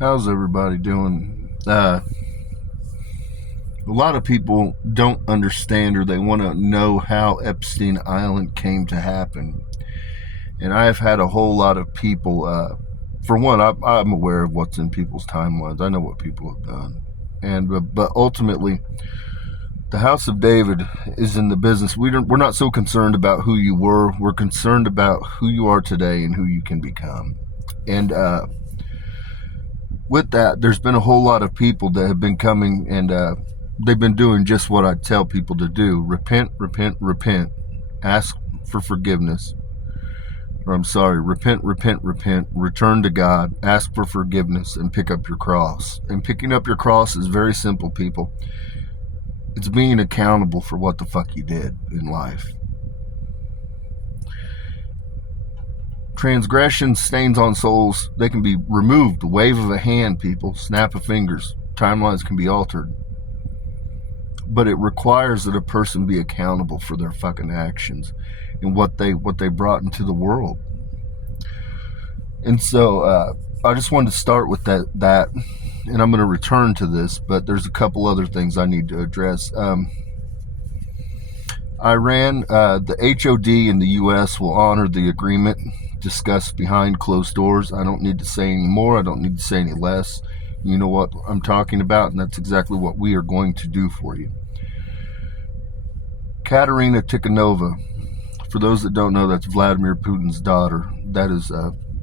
How's everybody doing? A lot of people don't understand, or they want to know how Epstein Island came to happen. And I've had a whole lot of people, for one, I'm aware of what's in people's timelines. I know what people have done. But ultimately, the House of David is in the business. We're not so concerned about who you were. We're concerned about who you are today and who you can become. And with that, there's been a whole lot of people that have been coming, and they've been doing just what I tell people to do. Repent, repent, repent. Ask for forgiveness. Repent, repent, repent. Return to God. Ask for forgiveness and pick up your cross. And picking up your cross is very simple, people. It's being accountable for what the fuck you did in life. Transgression, stains on souls, they can be removed. The wave of a hand, people. Snap of fingers. Timelines can be altered. But it requires that a person be accountable for their fucking actions and what they brought into the world. And so I just wanted to start with that, and I'm going to return to this, but there's a couple other things I need to address. Iran, the HOD in the U.S. will honor the agreement discussed behind closed doors. I don't need to say any more. I don't need to say any less. You know what I'm talking about, and that's exactly what we are going to do for you. Katerina Tikhanova, for those that don't know, that's Vladimir Putin's daughter. That is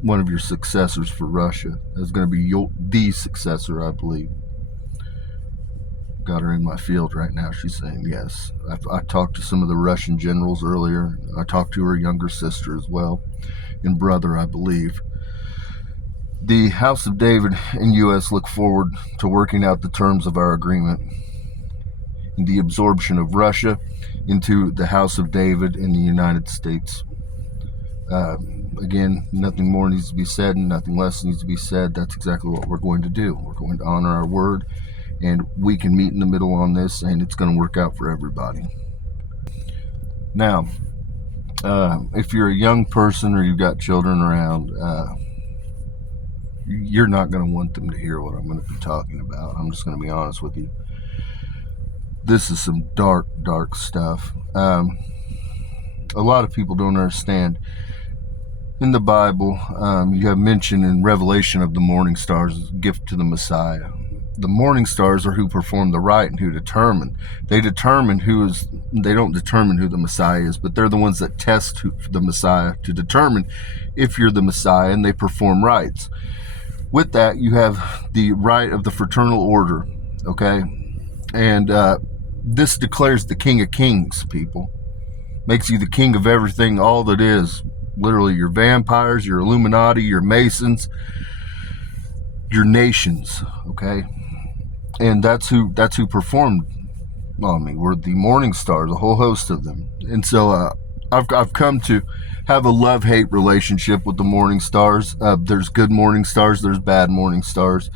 one of your successors for Russia. That's going to be the successor, I believe. Got her in my field right now. She's saying yes. I talked to some of the Russian generals earlier. I talked to her younger sister as well, and brother, I believe. The House of David and U.S. look forward to working out the terms of our agreement and the absorption of Russia into the House of David in the United States. Again, nothing more needs to be said and nothing less needs to be said. That's exactly what we're going to do. We're going to honor our word, and we can meet in the middle on this, and it's going to work out for everybody. Now, if you're a young person or you've got children around, you're not going to want them to hear what I'm going to be talking about. I'm just going to be honest with you. This is some dark, dark stuff. A lot of people don't understand. In the Bible, you have mention in Revelation of the morning stars, gift to the Messiah. The morning stars are who perform the rite and who determine. They don't determine who the Messiah is, but they're the ones that test the Messiah to determine if you're the Messiah, and they perform rites. With that, you have the rite of the Fraternal Order, okay? And this declares the King of Kings, people. Makes you the king of everything, all that is. Literally, your vampires, your Illuminati, your Masons, your nations, okay? And that's who performed on me. We're the morning stars, a whole host of them. And so I've come to have a love-hate relationship with the morning stars. There's good morning stars, there's bad morning stars.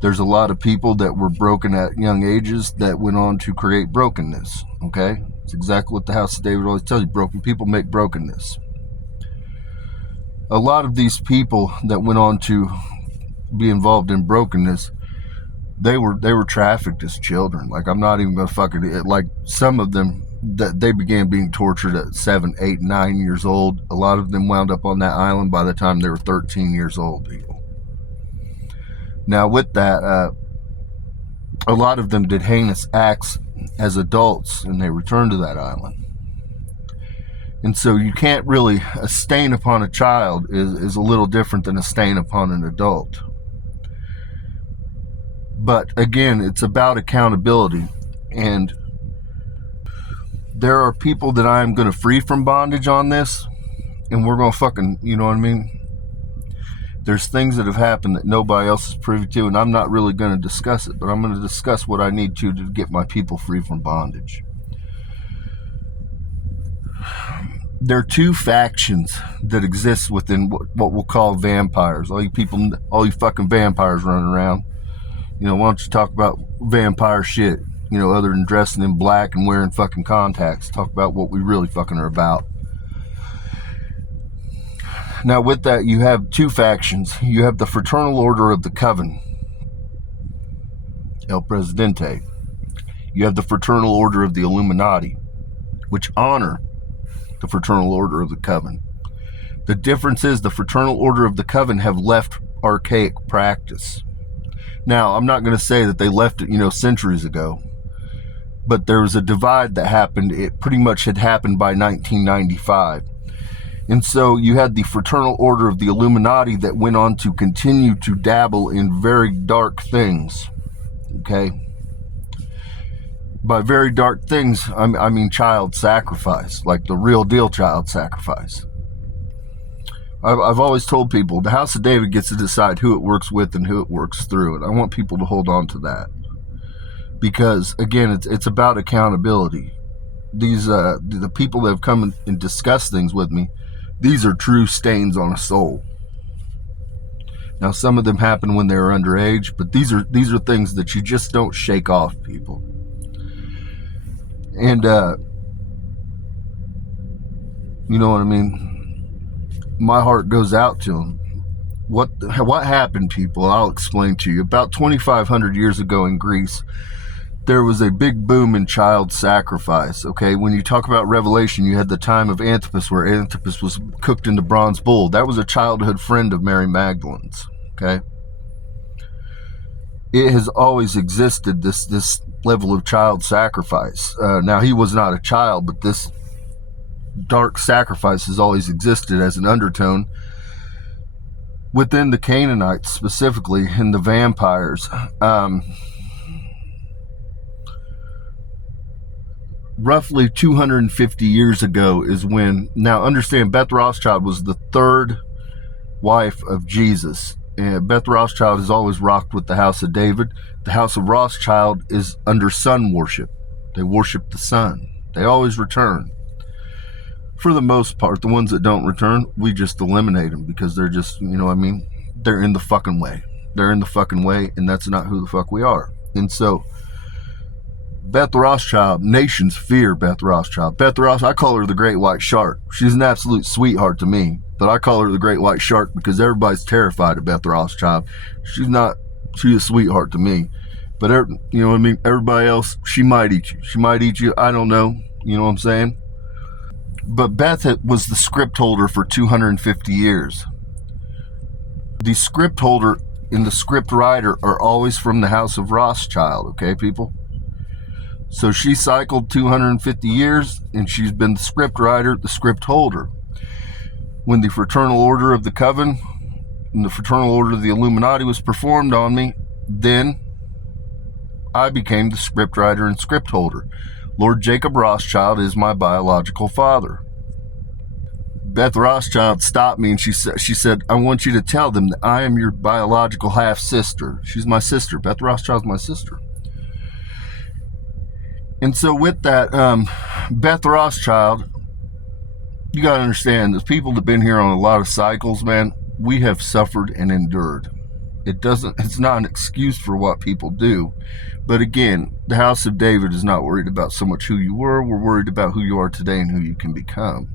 There's a lot of people that were broken at young ages that went on to create brokenness, okay? It's exactly what the House of David always tells you. Broken people make brokenness. A lot of these people that went on to be involved in brokenness, they were trafficked as children. Like, I'm not even going to fucking... Like, some of them, that they began being tortured at 7, 8, 9 years old. A lot of them wound up on that island by the time they were 13 years old, people. Now, with that, a lot of them did heinous acts as adults, and they returned to that island. And so you can't really... A stain upon a child is a little different than a stain upon an adult. But again, it's about accountability. And there are people that I'm going to free from bondage on this, and we're going to fucking... You know what I mean? There's things that have happened that nobody else is privy to, and I'm not really going to discuss it, but I'm going to discuss what I need to get my people free from bondage. There are two factions that exist within what we'll call vampires. All you fucking vampires running around. You know, why don't you talk about vampire shit? You know, other than dressing in black and wearing fucking contacts. Talk about what we really fucking are about. Now, with that, you have two factions. You have the Fraternal Order of the Coven, El Presidente. You have the Fraternal Order of the Illuminati, which honor the Fraternal Order of the Coven. The difference is the Fraternal Order of the Coven have left archaic practice. Now, I'm not going to say that they left it, centuries ago, but there was a divide that happened. It pretty much had happened by 1995. And so you had the Fraternal Order of the Illuminati that went on to continue to dabble in very dark things. Okay? By very dark things, I mean child sacrifice, like the real deal child sacrifice. I've always told people the House of David gets to decide who it works with and who it works through, and I want people to hold on to that, because again, it's about accountability. These the people that have come and discussed things with me, these are true stains on a soul. Now, some of them happen when they were underage, but these are things that you just don't shake off, people. And you know what I mean? My heart goes out to them. What happened, people? I'll explain to you. About 2,500 years ago in Greece, there was a big boom in child sacrifice. Okay, when you talk about Revelation, you had the time of Antipas, where Antipas was cooked in the bronze bull. That was a childhood friend of Mary Magdalene's. Okay, it has always existed, this level of child sacrifice. Now, he was not a child, but this dark sacrifice has always existed as an undertone within the Canaanites, specifically, and the vampires. Roughly 250 years ago is when, now understand, Beth Rothschild was the third wife of Jesus. And Beth Rothschild has always rocked with the House of David. The House of Rothschild is under sun worship. They worship the sun. They always return. For the most part, the ones that don't return, we just eliminate them, because they're just, they're in the fucking way. They're in the fucking way, and that's not who the fuck we are. And so, Beth Rothschild, nations fear Beth Rothschild. Beth Rothschild, I call her the Great White Shark. She's an absolute sweetheart to me, but I call her the Great White Shark because everybody's terrified of Beth Rothschild. She's a sweetheart to me. But, everybody else, she might eat you. She might eat you. I don't know. You know what I'm saying? But Beth was the script holder for 250 years. The script holder and the script writer are always from the House of Rothschild, okay, people? So she cycled 250 years, and she's been the script writer, the script holder. When the Fraternal Order of the Coven and the Fraternal Order of the Illuminati was performed on me, then I became the script writer and script holder. Lord Jacob Rothschild is my biological father. Beth Rothschild stopped me, and she said, I want you to tell them that I am your biological half-sister. She's my sister. Beth Rothschild's my sister. And so with that, Beth Rothschild, you got to understand, the people that have been here on a lot of cycles, man, we have suffered and endured. It's not an excuse for what people do. But again, the House of David is not worried about so much who you were. We're worried about who you are today and who you can become.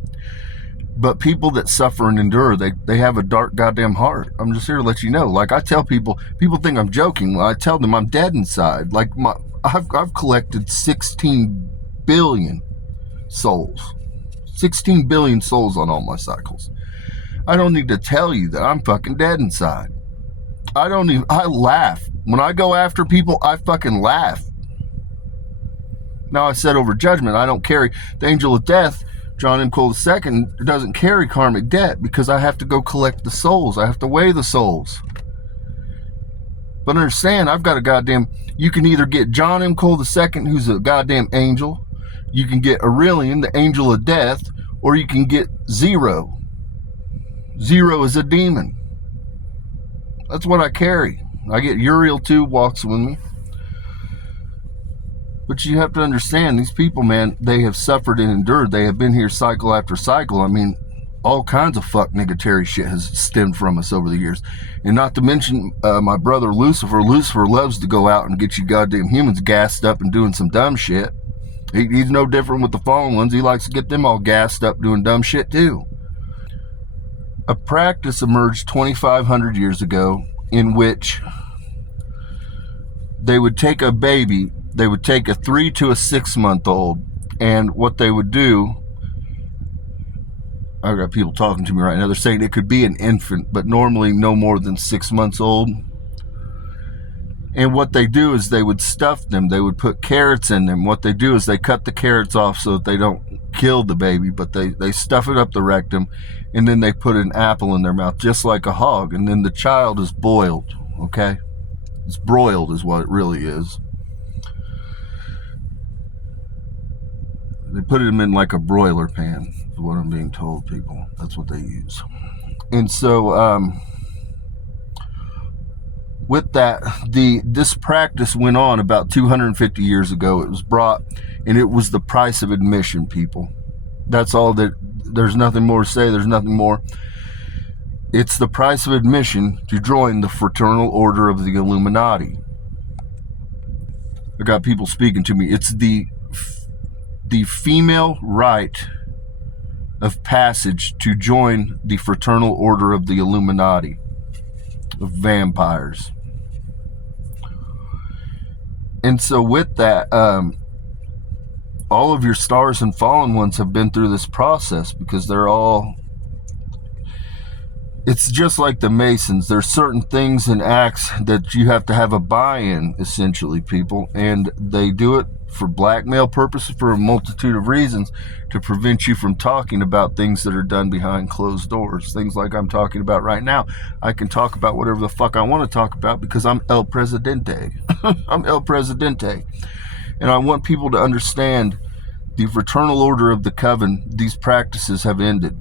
But people that suffer and endure, they have a dark goddamn heart. I'm just here to let you know. Like I tell people think I'm joking. I tell them I'm dead inside. Like I've collected 16 billion souls. 16 billion souls on all my cycles. I don't need to tell you that I'm fucking dead inside. I laugh. When I go after people, I fucking laugh. Now, I said over judgment, I don't carry the angel of death. John M. Cole II doesn't carry karmic debt because I have to go collect the souls. I have to weigh the souls. But understand, I've got a goddamn, you can either get John M. Cole II, who's a goddamn angel. You can get Aurelian, the angel of death, or you can get Zero. Zero is a demon. That's what I carry. I get Uriel too, walks with me. But you have to understand, these people, man, they have suffered and endured. They have been here cycle after cycle. I mean, all kinds of fuck niggatary shit has stemmed from us over the years. And not to mention my brother Lucifer. Lucifer loves to go out and get you goddamn humans gassed up and doing some dumb shit. He's no different with the fallen ones. He likes to get them all gassed up doing dumb shit too. A practice emerged 2,500 years ago in which they would take a baby, they would take a 3 to a 6 month old, and what they would do, I've got people talking to me right now, they're saying it could be an infant, but normally no more than 6 months old. And what they do is they would stuff them, they would put carrots in them. What they do is they cut the carrots off so that they don't kill the baby, but they stuff it up the rectum, and then they put an apple in their mouth, just like a hog, and then the child is boiled, okay? It's broiled is what it really is. They put them in like a broiler pan, is what I'm being told, people. That's what they use. And so, with that, this practice went on about 250 years ago. It was brought, and it was the price of admission, people. That's all that, there's nothing more to say, there's nothing more. It's the price of admission to join the Fraternal Order of the Illuminati. I got people speaking to me. It's the female rite of passage to join the Fraternal Order of the Illuminati of vampires. And so with that, all of your stars and fallen ones have been through this process, because they're all, it's just like the Masons. There's certain things and acts that you have to have a buy-in, essentially, people, and they do it for blackmail purposes, for a multitude of reasons, to prevent you from talking about things that are done behind closed doors. Things like I'm talking about right now. I can talk about whatever the fuck I want to talk about because I'm El Presidente. I'm El Presidente. And I want people to understand the Fraternal Order of the Coven, these practices have ended.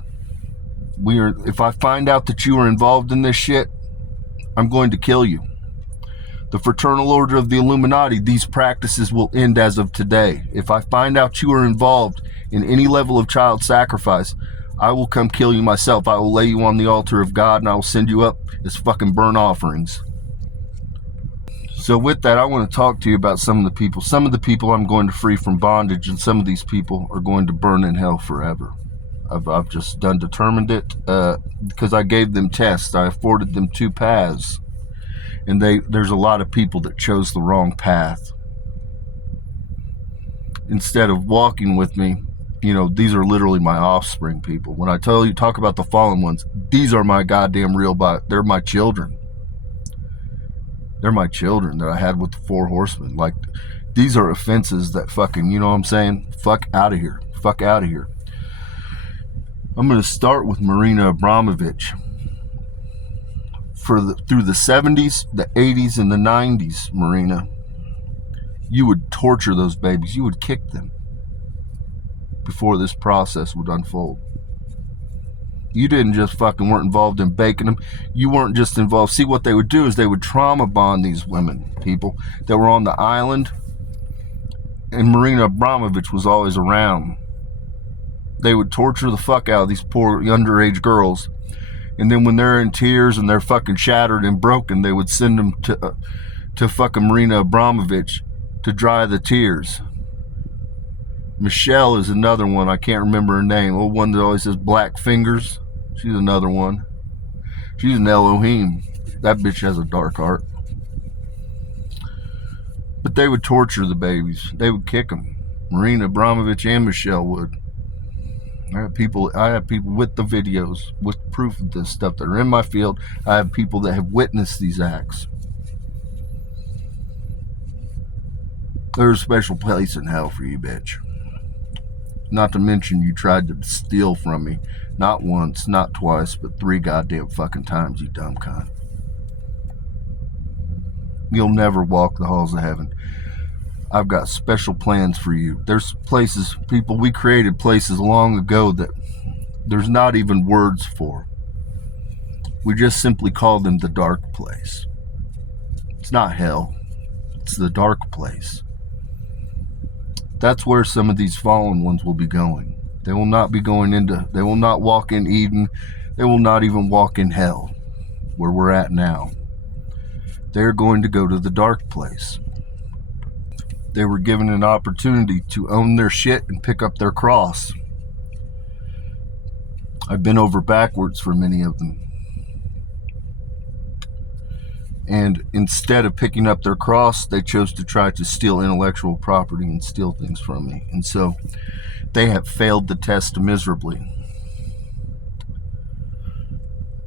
If I find out that you are involved in this shit, I'm going to kill you. The Fraternal Order of the Illuminati, these practices will end as of today. If I find out you are involved in any level of child sacrifice, I will come kill you myself. I will lay you on the altar of God, and I will send you up as fucking burnt offerings. So with that, I want to talk to you about some of the people. Some of the people I'm going to free from bondage, and some of these people are going to burn in hell forever. I've just determined it because I gave them tests. I afforded them 2 paths. And there's a lot of people that chose the wrong path. Instead of walking with me, you know, these are literally my offspring, people. When I talk about the fallen ones, these are my goddamn they're my children. They're my children that I had with the 4 horsemen. Like, these are offenses that fucking, you know what I'm saying? Fuck out of here. Fuck out of here. I'm going to start with Marina Abramovich. Through the 70s, the 80s, and the 90s, Marina, you would torture those babies. You would kick them before this process would unfold. You didn't just weren't involved in baking them. You weren't just involved. See, what they would do is they would trauma bond these women, people that were on the island, and Marina Abramovich was always around. They would torture the fuck out of these poor underage girls. And then when they're in tears and they're fucking shattered and broken, they would send them to fucking Marina Abramovich to dry the tears. Michelle is another one. I can't remember her name. Oh, one that always has black fingers. She's another one. She's an Elohim. That bitch has a dark heart. But they would torture the babies. They would kick them. Marina Abramovich and Michelle would. I have people with the videos, with proof of this stuff that are in my field. I have people that have witnessed these acts. There's a special place in hell for you, bitch. Not to mention you tried to steal from me. Not once, not twice, but 3 goddamn fucking times, you dumb cunt. You'll never walk the halls of heaven. I've got special plans for you. There's places, people, we created places long ago that there's not even words for. We just simply call them the dark place. It's not hell. It's the dark place. That's where some of these fallen ones will be going. They will not be they will not walk in Eden. They will not even walk in hell, where we're at now. They're going to go to the dark place. They were given an opportunity to own their shit and pick up their cross. I've been over backwards for many of them. And instead of picking up their cross, they chose to try to steal intellectual property and steal things from me. And so they have failed the test miserably.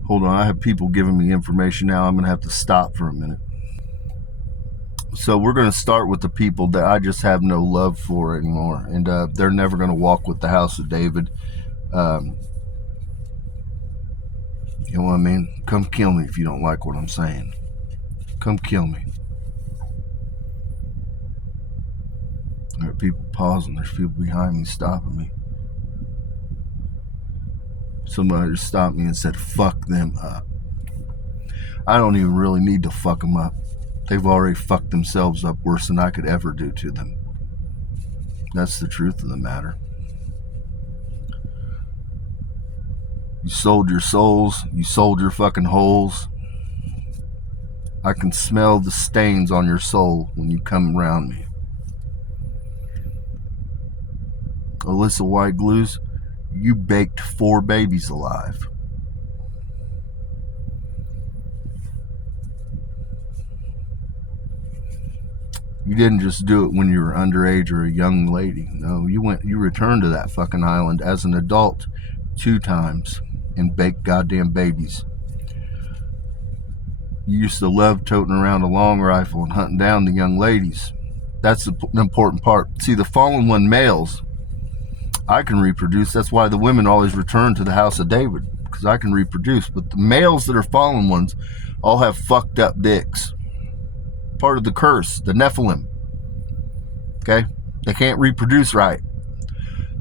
Hold on, I have people giving me information now. I'm going to have to stop for a minute. So we're going to start with the people that I just have no love for anymore. And they're never going to walk with the house of David. You know what I mean? Come kill me if you don't like what I'm saying. Come kill me. There are people pausing. There's people behind me stopping me. Somebody just stopped me and said, fuck them up. I don't even really need to fuck them up. They've already fucked themselves up worse than I could ever do to them. That's the truth of the matter. You sold your souls. You sold your fucking holes. I can smell the stains on your soul when you come around me. Alyssa White Glues, you baked 4 babies alive. You didn't just do it when you were underage or a young lady. No, you returned to that fucking island as an adult 2 times and baked goddamn babies. You used to love toting around a long rifle and hunting down the young ladies. That's the important part. See, the fallen one males, I can reproduce. That's why the women always return to the house of David, because I can reproduce. But the males that are fallen ones all have fucked up dicks. Part of the curse, the Nephilim. Okay? They can't reproduce right.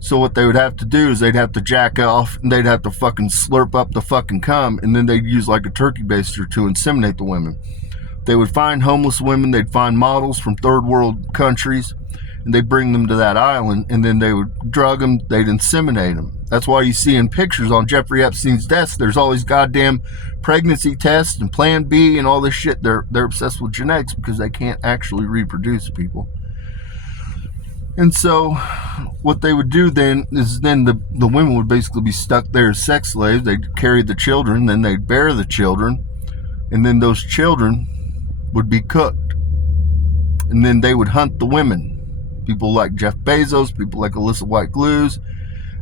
So what they would have to do is they'd have to jack off and they'd have to fucking slurp up the fucking cum, and then they'd use like a turkey baster to inseminate the women. They would find homeless women, they'd find models from third world countries, and they'd bring them to that island, and then they would drug them, they'd inseminate them. That's why you see in pictures on Jeffrey Epstein's desk, there's all these goddamn pregnancy tests and Plan B and all this shit. They're obsessed with genetics because they can't actually reproduce, people. And so what they would do then is the women would basically be stuck there as sex slaves. They'd carry the children, then they'd bear the children, and then those children would be cooked. And then they would hunt the women. People like Jeff Bezos, people like Alyssa White Glues,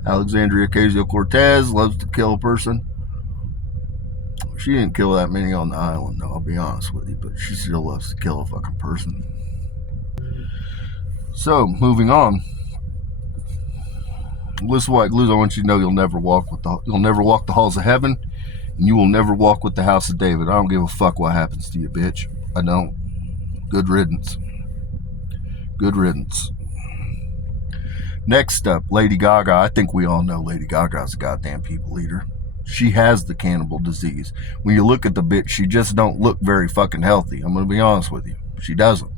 Alexandria Ocasio-Cortez loves to kill a person. She didn't kill that many on the island, though, I'll be honest with you, but she still loves to kill a fucking person. So, moving on. Alyssa White Glues, I want you to know you'll never walk the halls of heaven, and you will never walk with the house of David. I don't give a fuck what happens to you, bitch. I don't. Good riddance. Good riddance. Next up, Lady Gaga. I think we all know Lady Gaga's a goddamn people eater. She has the cannibal disease. When you look at the bitch, she just don't look very fucking healthy. I'm going to be honest with you. She doesn't.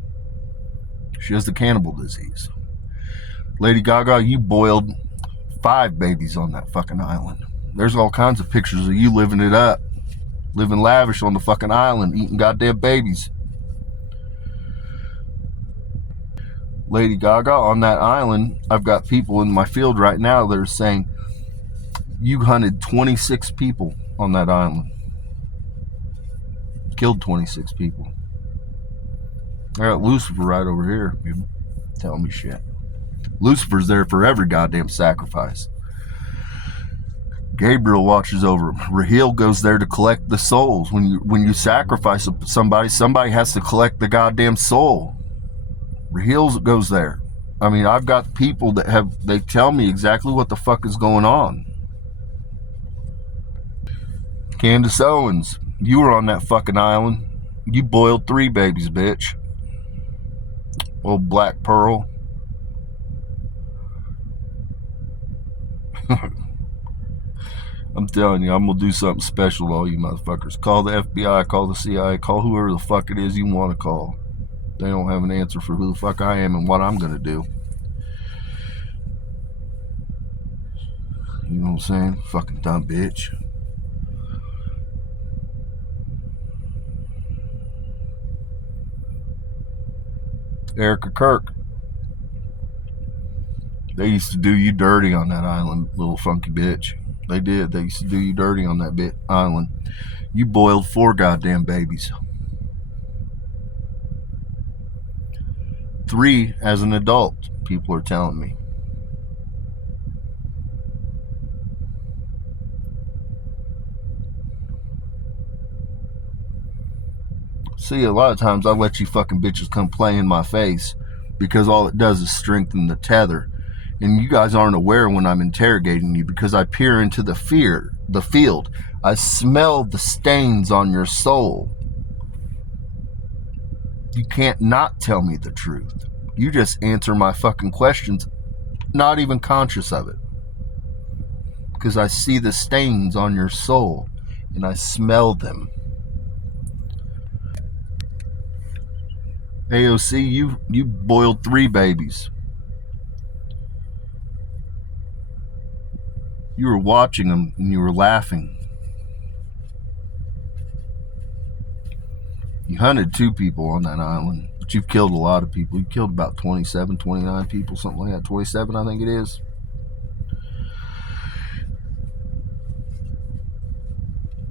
She has the cannibal disease. Lady Gaga, you boiled 5 babies on that fucking island. There's all kinds of pictures of you living it up. Living lavish on the fucking island, eating goddamn babies. Lady Gaga, on that island, I've got people in my field right now that are saying, you hunted 26 people on that island. Killed 26 people. I got Lucifer right over here, people. Tell me shit. Lucifer's there for every goddamn sacrifice. Gabriel watches over him. Raheel goes there to collect the souls. When you sacrifice somebody has to collect the goddamn soul. Raheel goes there. I mean, I've got people they tell me exactly what the fuck is going on. Candace Owens, you were on that fucking island. You boiled 3 babies, bitch. Old Black Pearl. I'm telling you, I'm going to do something special to all you motherfuckers. Call the FBI, call the CIA, call whoever the fuck it is you want to call. They don't have an answer for who the fuck I am and what I'm going to do. You know what I'm saying? Fucking dumb bitch. Erica Kirk. They used to do you dirty on that island, little funky bitch. They did. They used to do you dirty on that island. You boiled 4 goddamn babies. 3 as an adult, people are telling me. See, a lot of times I let you fucking bitches come play in my face because all it does is strengthen the tether. And you guys aren't aware when I'm interrogating you because I peer into the field. I smell the stains on your soul. You can't not tell me the truth. You just answer my fucking questions, not even conscious of it. Because I see the stains on your soul and I smell them. AOC, you boiled 3 babies. You were watching them and you were laughing. You hunted 2 people on that island, but you've killed a lot of people. You killed about 27, 29 people, something like that. 27, I think it is.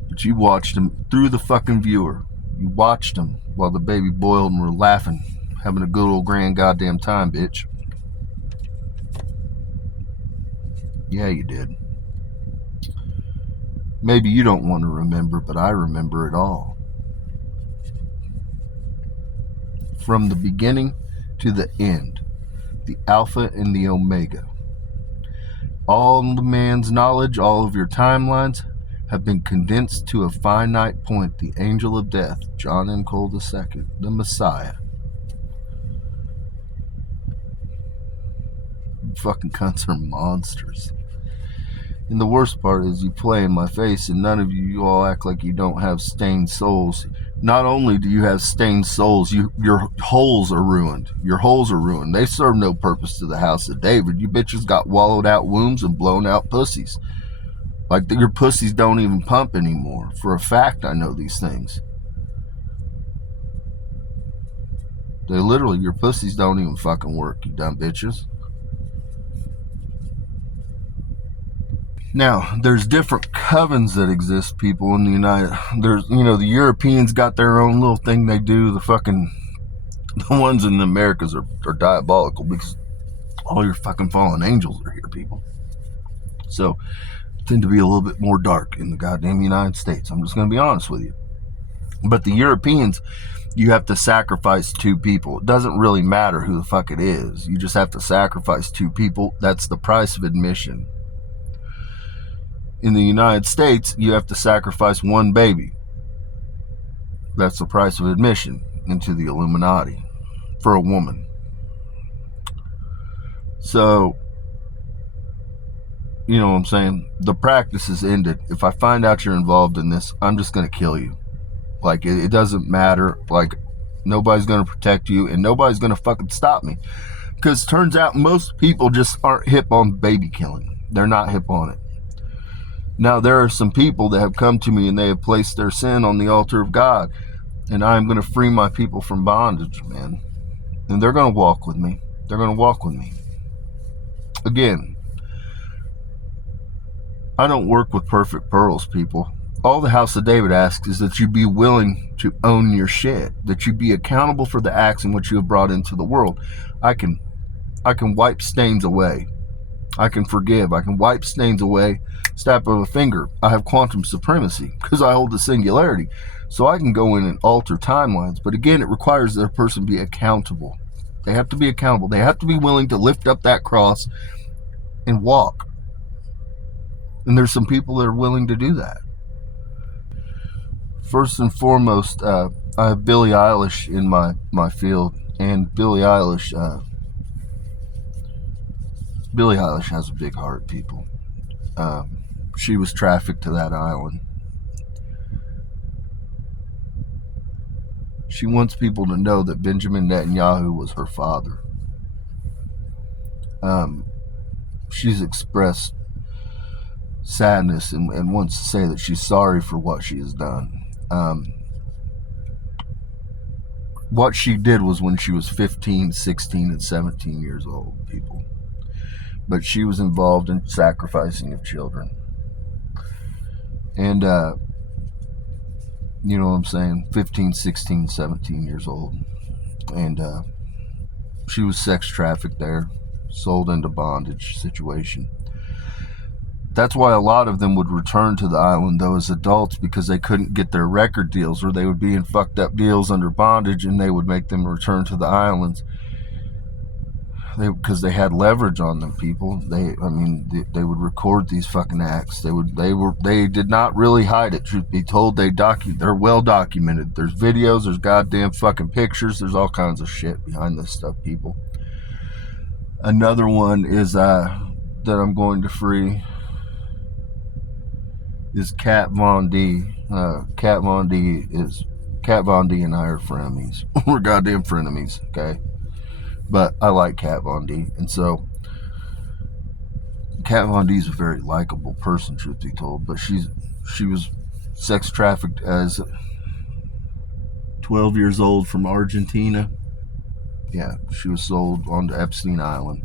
But you watched them through the fucking viewer. You watched them while the baby boiled and were laughing, having a good old grand goddamn time, bitch. Yeah, you did. Maybe you don't want to remember, but I remember it all. From the beginning to the end, the Alpha and the Omega. All the man's knowledge, all of your timelines have been condensed to a finite point. The angel of death, John M. Cole II, the Messiah. You fucking cunts are monsters. And the worst part is you play in my face and none of you all act like you don't have stained souls. Not only do you have stained souls, your holes are ruined. Your holes are ruined. They serve no purpose to the house of David. You bitches got wallowed out wombs and blown out pussies. Like your pussies don't even pump anymore. For a fact, I know these things. They literally, your pussies don't even fucking work, you dumb bitches. Now, there's different covens that exist, people, in the there's, the Europeans got their own little thing they do. The ones in the Americas are diabolical because all your fucking fallen angels are here, people. So, tend to be a little bit more dark in the goddamn United States. I'm just going to be honest with you. But the Europeans, you have to sacrifice 2 people. It doesn't really matter who the fuck it is. You just have to sacrifice 2 people. That's the price of admission. In the United States, you have to sacrifice 1 baby. That's the price of admission into the Illuminati for a woman. So, you know what I'm saying? The practice is ended. If I find out you're involved in this, I'm just going to kill you. Like, it doesn't matter. Like, nobody's going to protect you and nobody's going to fucking stop me. Because it turns out most people just aren't hip on baby killing. They're not hip on it. Now, there are some people that have come to me and they have placed their sin on the altar of God. And I am going to free my people from bondage, man. And they're going to walk with me. They're going to walk with me. Again, I don't work with perfect pearls, people. All the House of David asks is that you be willing to own your shit. That you be accountable for the acts in which you have brought into the world. I can wipe stains away. I can forgive. I can wipe stains away. Snap of a finger. I have quantum supremacy because I hold the singularity. So I can go in and alter timelines. But again, it requires that a person be accountable. They have to be accountable. They have to be willing to lift up that cross and walk. And there's some people that are willing to do that. First and foremost, I have Billie Eilish in my field. And Billie Eilish has a big heart, people. She was trafficked to that island. She wants people to know that Benjamin Netanyahu was her father. She's expressed sadness and wants to say that she's sorry for what she has done. What she did was when she was 15, 16, and 17 years old, people. But she was involved in sacrificing of children. And, you know what I'm saying? 15, 16, 17 years old. And She was sex trafficked there, sold into bondage situation. That's why a lot of them would return to the island, though, as adults, because they couldn't get their record deals, or they would be in fucked up deals under bondage, and they would make them return to the islands. Because they had leverage on them people. They would record these fucking acts. They did not really hide it. Truth be told, they're well documented. There's videos, there's goddamn fucking pictures, there's all kinds of shit behind this stuff, people. Another one is that I'm going to free is Kat Von D. Kat Von D and I are frenemies. We're goddamn frenemies, okay? But I like Kat Von D, and so Kat Von D is a very likable person, truth be told. But she was sex trafficked as 12 years old from Argentina. Yeah, she was sold onto Epstein Island,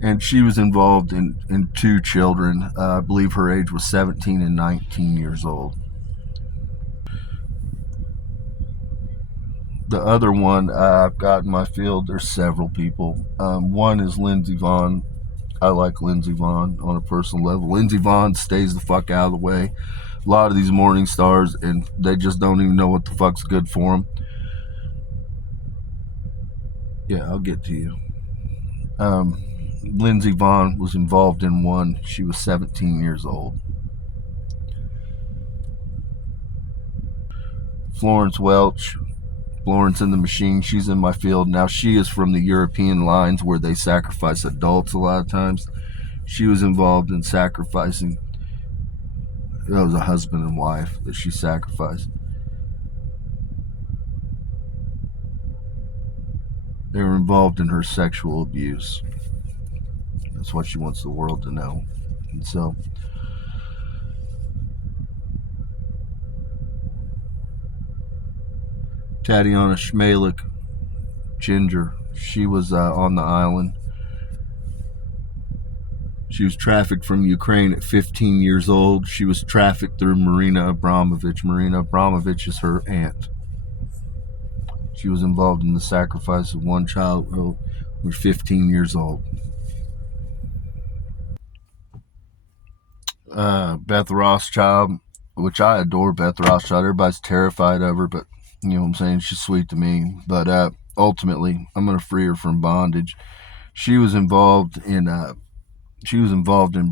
and she was involved in 2 children. I believe her age was 17 and 19 years old. The other one I've got in my field, there's several people. One is Lindsey Vonn. I like Lindsey Vonn on a personal level. Lindsey Vonn stays the fuck out of the way. A lot of these morning stars, and they just don't even know what the fuck's good for them. Yeah, I'll get to you. Lindsey Vonn was involved in one. She was 17 years old. Florence Welch, Florence and the Machine, she's in my field. Now, she is from the European lines where they sacrifice adults a lot of times. She was involved in sacrificing. It was a husband and wife that she sacrificed. They were involved in her sexual abuse. That's what she wants the world to know. And so, Tatiana Schmalik, Ginger, she was on the island. She was trafficked from Ukraine at 15 years old. She was trafficked through Marina Abramovich. Marina Abramovich is her aunt. She was involved in the sacrifice of one child who was 15 years old. Beth Rothschild, which I adore Beth Rothschild. Everybody's terrified of her, but you know what I'm saying? She's sweet to me. But ultimately, I'm going to free her from bondage. She was involved in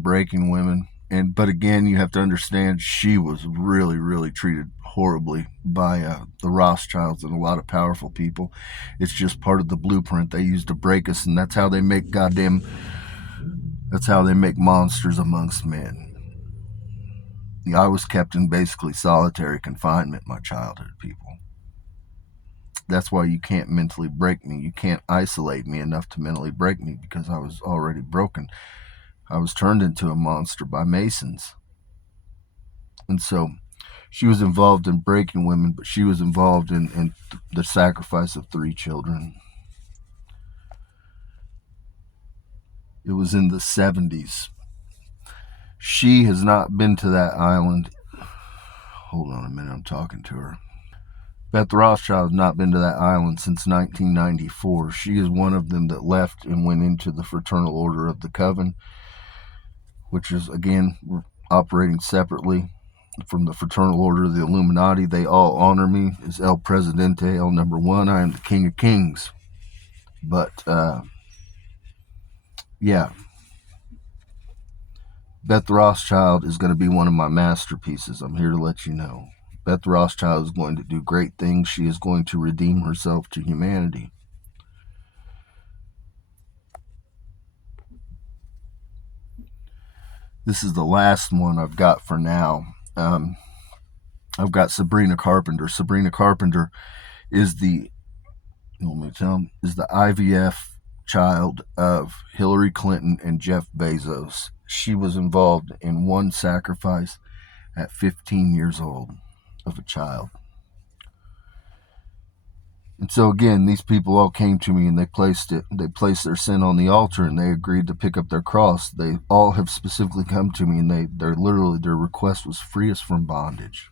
breaking women. But again, you have to understand, she was really, really treated horribly by the Rothschilds and a lot of powerful people. It's just part of the blueprint they use to break us, and that's how they make monsters amongst men. I was kept in basically solitary confinement my childhood, people. That's why you can't mentally break me. You can't isolate me enough to mentally break me, because I was already broken. I was turned into a monster by Masons. And so she was involved in breaking women, but she was involved in the sacrifice of 3 children. It was in the 70s. She has not been to that island. Hold on a minute, I'm talking to her. Beth Rothschild has not been to that island since 1994. She is one of them that left and went into the Fraternal Order of the Coven, which is, again, operating separately from the Fraternal Order of the Illuminati. They all honor me as El Presidente, El Number One. I am the King of Kings. But, yeah. Beth Rothschild is going to be one of my masterpieces. I'm here to let you know. Beth Rothschild is going to do great things. She is going to redeem herself to humanity. This is the last one I've got for now. I've got Sabrina Carpenter. Sabrina Carpenter is the IVF child of Hillary Clinton and Jeff Bezos. She was involved in one sacrifice at 15 years old of a child. And so again, these people all came to me and they placed their sin on the altar, and they agreed to pick up their cross. They all have specifically come to me, and their request was free us from bondage.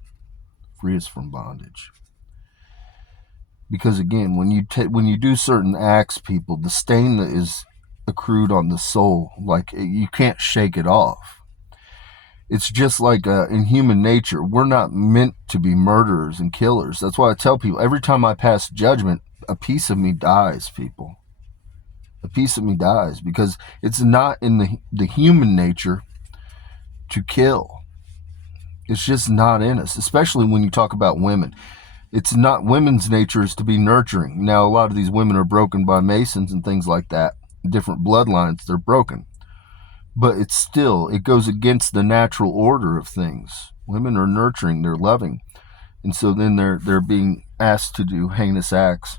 Free us from bondage. Because again, when you do certain acts, people, the stain that is accrued on the soul, like you can't shake it off. It's just like in human nature, we're not meant to be murderers and killers. That's why I tell people every time I pass judgment, a piece of me dies, people. A piece of me dies because it's not in the human nature to kill. It's just not in us, especially when you talk about women. It's not women's nature is to be nurturing. Now, a lot of these women are broken by Masons and things like that. Different bloodlines, they're broken. But it's still, it goes against the natural order of things. Women are nurturing, they're loving. And so then they're being asked to do heinous acts.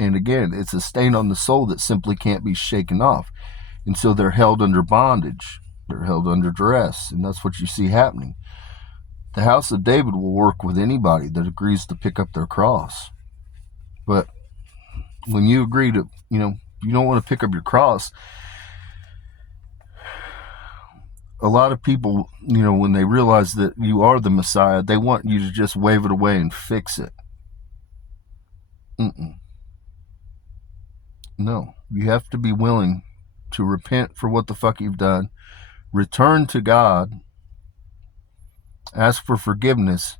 And again, it's a stain on the soul that simply can't be shaken off. And so they're held under bondage. They're held under duress. And that's what you see happening. The House of David will work with anybody that agrees to pick up their cross. But when you agree to, you don't want to pick up your cross, a lot of people, when they realize that you are the Messiah, they want you to just wave it away and fix it. No, you have to be willing to repent for what the fuck you've done, return to God, ask for forgiveness,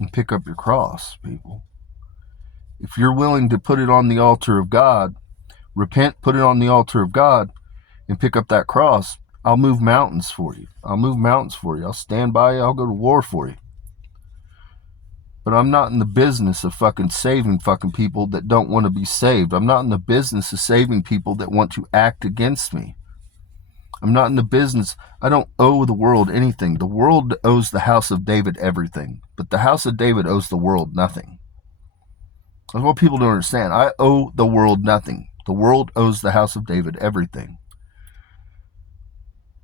and pick up your cross, people. If you're willing to put it on the altar of God, repent, put it on the altar of God, and pick up that cross, I'll move mountains for you. I'll stand by you. I'll go to war for you. But I'm not in the business of fucking saving fucking people that don't want to be saved. I'm not in the business of saving people that want to act against me. I'm not in the business. I don't owe the world anything. The world owes the House of David everything. But the House of David owes the world nothing. That's what people don't understand. I owe the world nothing. The world owes the House of David everything.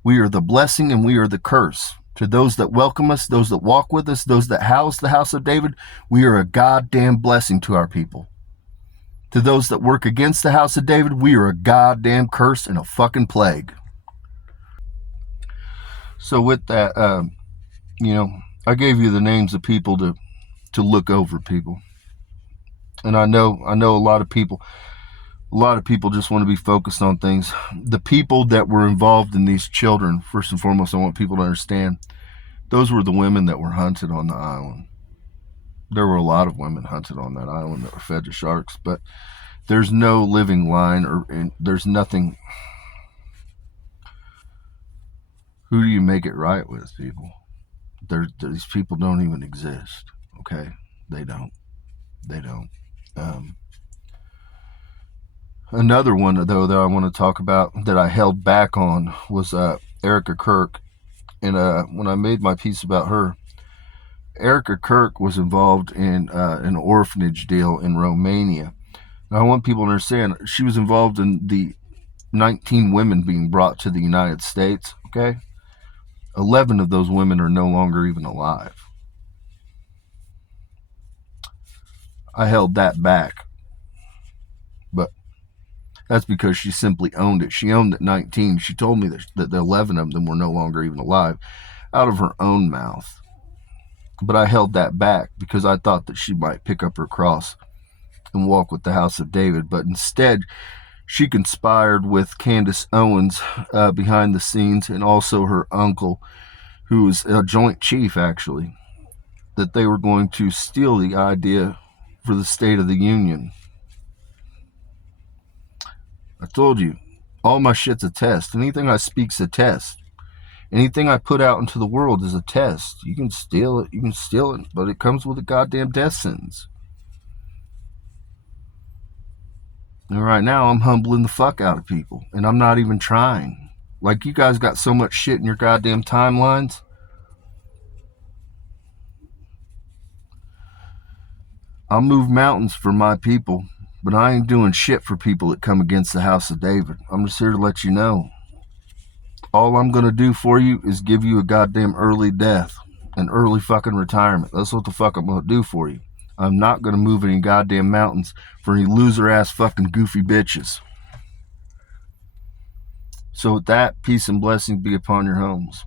We are the blessing and we are the curse. To those that welcome us, those that walk with us, those that house the House of David, we are a goddamn blessing to our people. To those that work against the House of David, we are a goddamn curse and a fucking plague. So with that, I gave you the names of people to look over, people. And I know a lot of people just want to be focused on things. The people that were involved in these children, first and foremost, I want people to understand, those were the women that were hunted on the island. There were a lot of women hunted on that island that were fed to sharks, but there's no living line and there's nothing. Who do you make it right with, people? These people don't even exist, okay? They don't. Another one, though, that I want to talk about that I held back on was Erica Kirk. And when I made my piece about her, Erica Kirk was involved in an orphanage deal in Romania. And I want people to understand, she was involved in the 19 women being brought to the United States, okay? 11 of those women are no longer even alive. I held that back. But that's because she simply owned it. She owned it 19. She told me that the 11 of them were no longer even alive out of her own mouth. But I held that back because I thought that she might pick up her cross and walk with the House of David. But instead, she conspired with Candace Owens behind the scenes, and also her uncle, who was a joint chief, actually, that they were going to steal the idea for the State of the Union. I told you, all my shit's a test. Anything I speak's a test. Anything I put out into the world is a test. You can steal it, but it comes with a goddamn death sentence. And right now, I'm humbling the fuck out of people, and I'm not even trying. Like, you guys got so much shit in your goddamn timelines. I'll move mountains for my people, but I ain't doing shit for people that come against the House of David. I'm just here to let you know. All I'm going to do for you is give you a goddamn early death, an early fucking retirement. That's what the fuck I'm going to do for you. I'm not going to move any goddamn mountains for any loser-ass fucking goofy bitches. So with that, peace and blessing be upon your homes.